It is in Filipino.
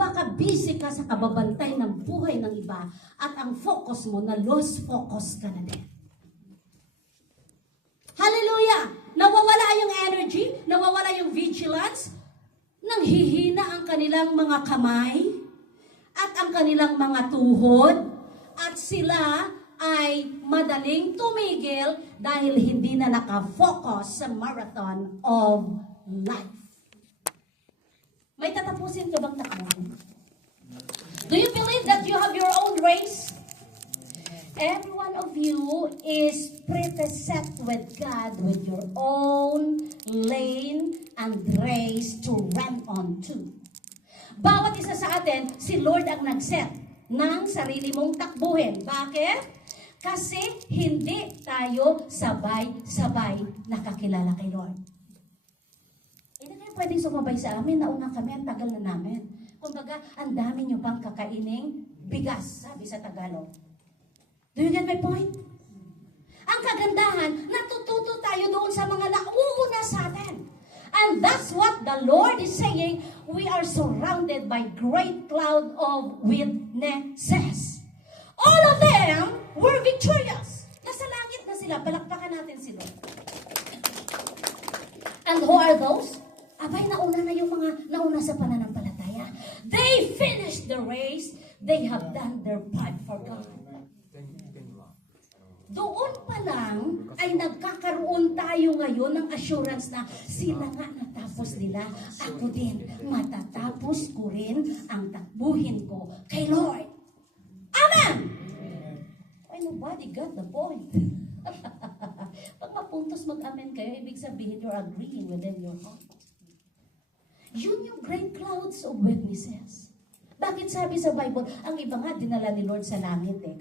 baka busy ka sa kababantay ng buhay ng iba at ang focus mo na lost focus ka na din. Hallelujah! Nawawala yung energy, nawawala yung vigilance, nanghihina ang kanilang mga kamay at ang kanilang mga tuhod at sila ay madaling tumigil dahil hindi na nakafocus sa marathon of life. May tatapusin ka bang takbo? Do you believe that you have your own race? Every one of you is preset with God with your own lane and race to run on to. Bawat isa sa atin, si Lord ang nag-set ng sarili mong takbuhin. Bakit? Kasi hindi tayo sabay-sabay nakakilala kay Lord. Hindi kayo pwedeng sumabay sa amin, nauna kami, ang tagal na namin. Kumbaga, ang dami nyo pang kakaining bigas, sabi sa Tagalog. Do you get my point? Ang kagandahan, natututo tayo doon sa mga nauuna sa atin. And that's what the Lord is saying, we are surrounded by great cloud of witnesses. All of them were victorious. Nasa langit na sila. Palakpakan natin sila. And who are those? Abay, nauna na yung mga nauna sa pananampalataya. They finished the race. They have done their part for God. Doon pa lang ay nagkakaroon tayo ngayon ng assurance na sila nga natapos nila. Ako din, matatapos ko rin ang takbuhin ko kay Lord. Amen! Why nobody got the point? Pag mapuntos mag-amen kayo, ibig sabihin you're agreeing within your heart. Yun yung great clouds of witnesses. Bakit sabi sa Bible, ang iba nga dinala ni Lord sa langit eh.